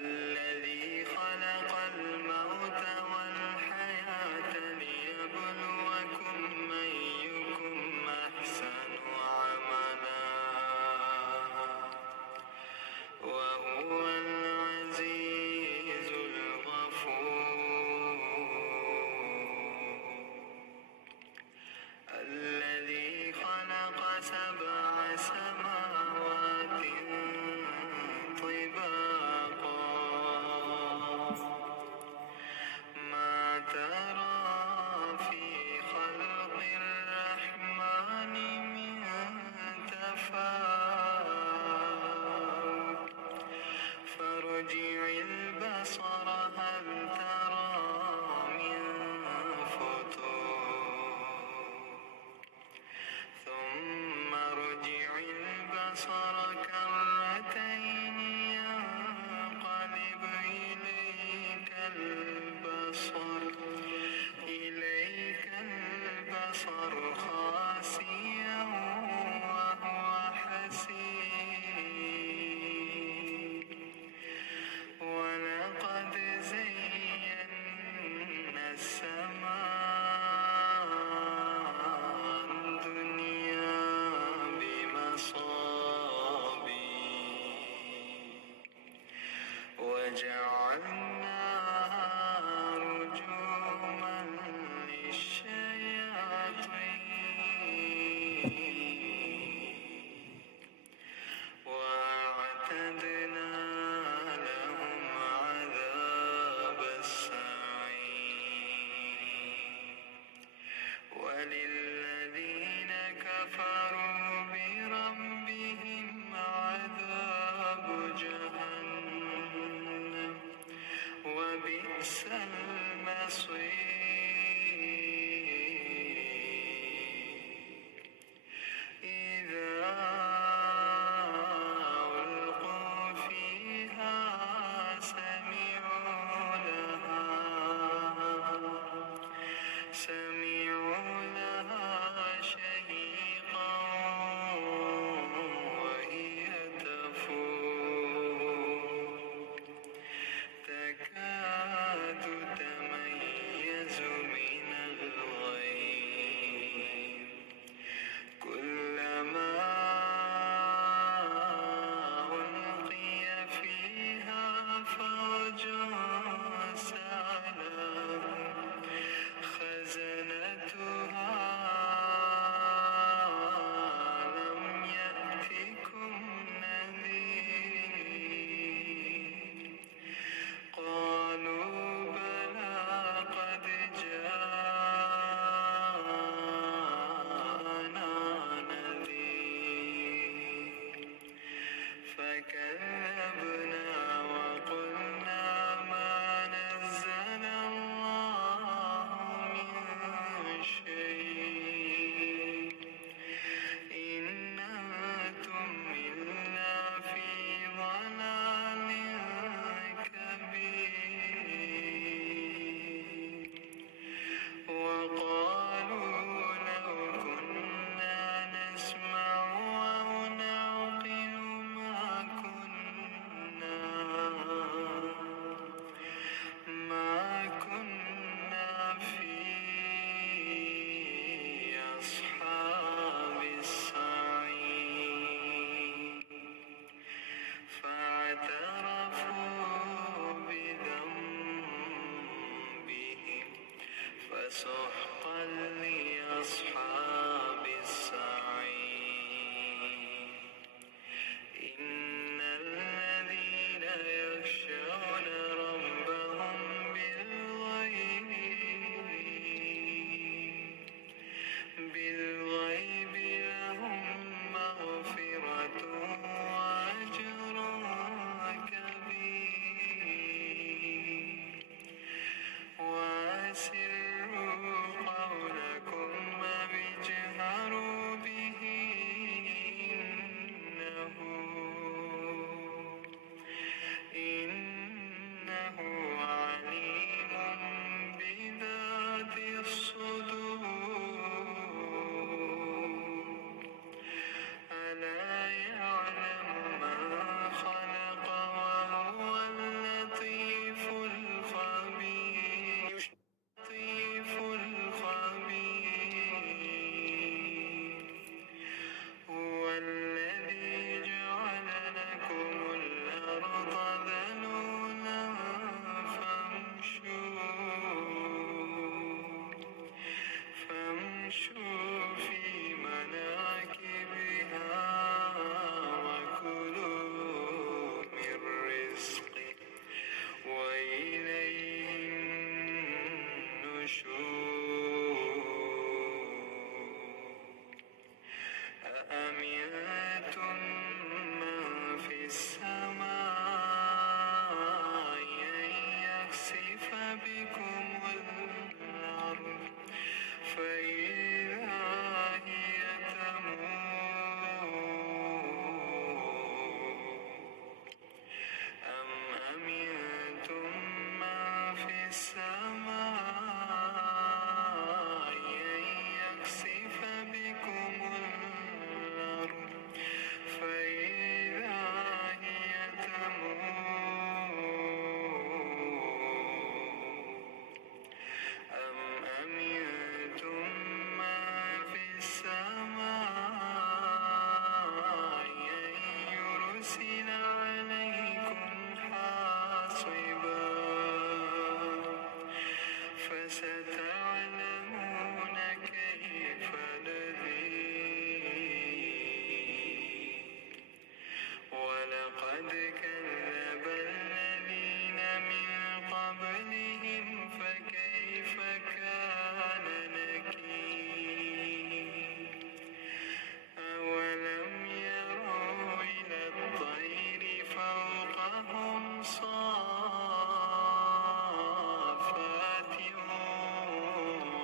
الذي خلق الموت والحياة ليبلوكم أيكم أحسن عملا وهو العزيز الغفور الذي خلق 7 سماوات طباقا ما ترى في خلق الرحمن من تفاوت فارجع البصر هل ترى من فطور ثم ارجع البصر كرتين ينقلب إليك البصر خاسئا وهو حسير ولقد زينا السماء الدنيا بمصابيح وجعلناها رجوما للشياطين وأعتدنا لهم عذاب السعير وللذين كفروا بربهم عذاب جهنم وبئس المصير إذا ألقوا فيها سمعوا لها شهيقا وهي تفور تكاد تميز من الغيظ كلما ألقي فيها فوج سألهم خزنتها ألم يأتكم نذير قالوا بلى قد جاءنا نذير فكذبنا وقلنا ما نزل الله من شيء إن أنتم إلا في ضلال كبير وقالوا لو كنا نسمع أو نعقل ما كنا في أصحاب السعير فاعترفوا بذنبهم فسحقا لأصحاب السعير إن الذين يخشون ربهم بالغيب لهم مغفرة وأجر كبير وأسروا قولكم أو اجهروا السماء أن يخسف بكم الأرض فإذا هي تمور أم أمنتم من في السماء أن يرسل عليكم حاصبا فستعلمون كيف نذير ولقد كذب الذين من قبلهم فكيف كان نكير أولم يروا إلى الطير فوقهم صافات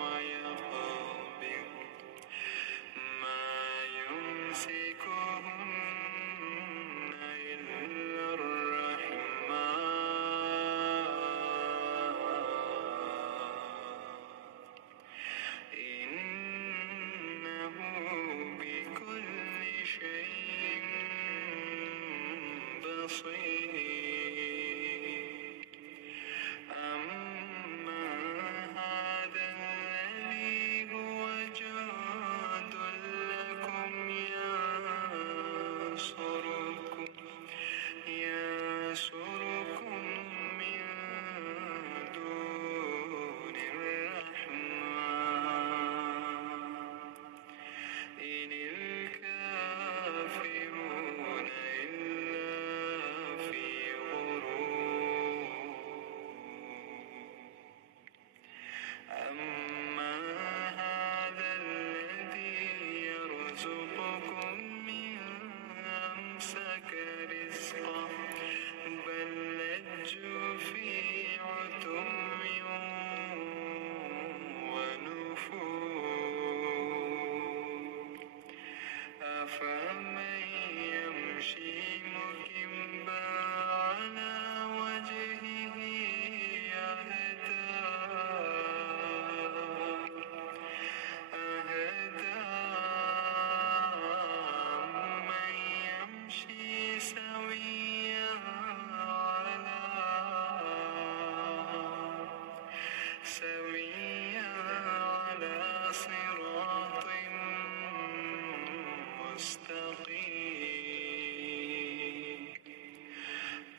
ويقبض ما يمسكهن إلا الرحمن إنه بكل شيء بصير أما هذا الذي هو جند لكم ينصركم من دون الرحمن إن الكافرون إلا في غرور أما هذا الذي يرزقكم من أمسك رزقه بل لجوا في عتو ونفور أفمن يمشي مكبا على وجهه أهدى أمن يمشي سويا على صراط مستقيم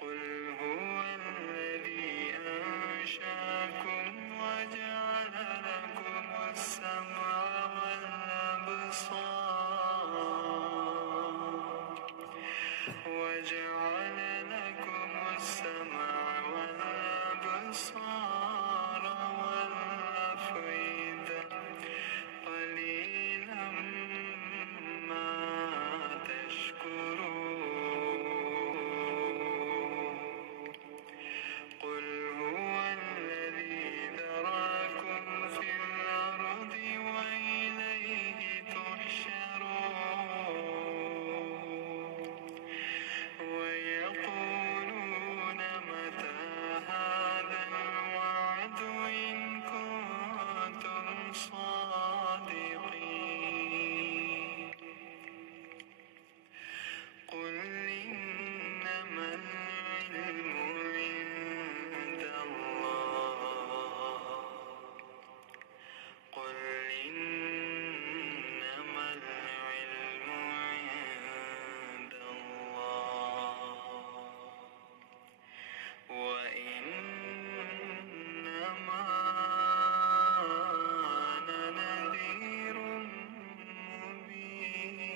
قل هو الذي أنشأكم وجعل لكم السمع والأبصار والأفئدة قليلا ما تشكرون قل هو الذي ذراكم في الأرض وإليه تحشرون ويقولون متى هذا الوعد إن كنتم صادقين قل إنما العلم عند الله قل إنما العلم عند الله وإنما أنا نذير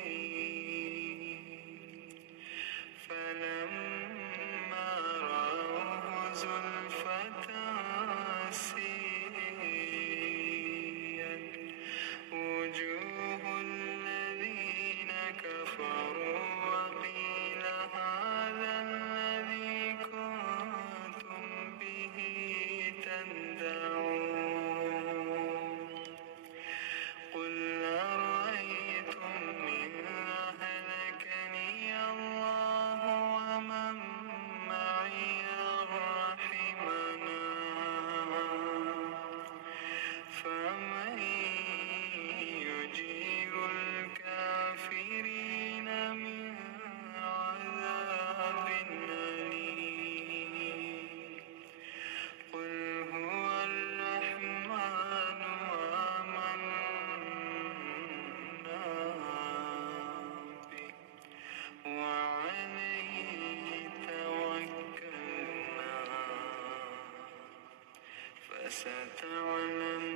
مبين فلما رأوه زلفة سيئت وجوه الذين كفروا وقيل هذا الذي كنتم به تدعون قل أرأيتم إن أهلكني الله ومن معي أو رحمه فستعلمون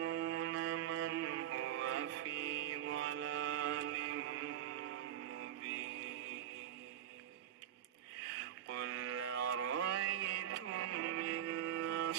من هو في ضلال مبين قل أرأيتم إن